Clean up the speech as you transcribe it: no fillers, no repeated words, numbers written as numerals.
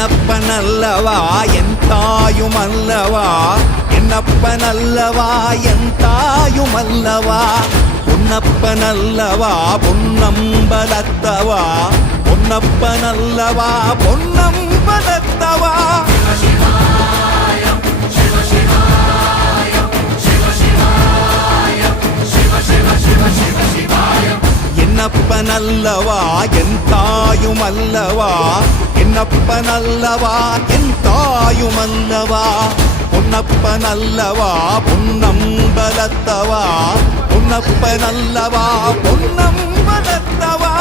என்னப்பனல்லவா என் தாயுமல்லவா, என்னப்பனல்லவா என் தாயுமல்லவா, பொன்னப்பனல்லவா பொன்னம்பலத்தவா, பொன்னப்பனல்லவா பொன்னம்பலத்தவா. என்னப்பனல்லவா என் தாயுமல்லவா, என்னப்பனல்லவா என் தாயுமல்லவா, பொன்னப்பனல்லவா பொன்னம்பலத்தவா, பொன்னப்பனல்லவா பொன்னம்பலத்தவா.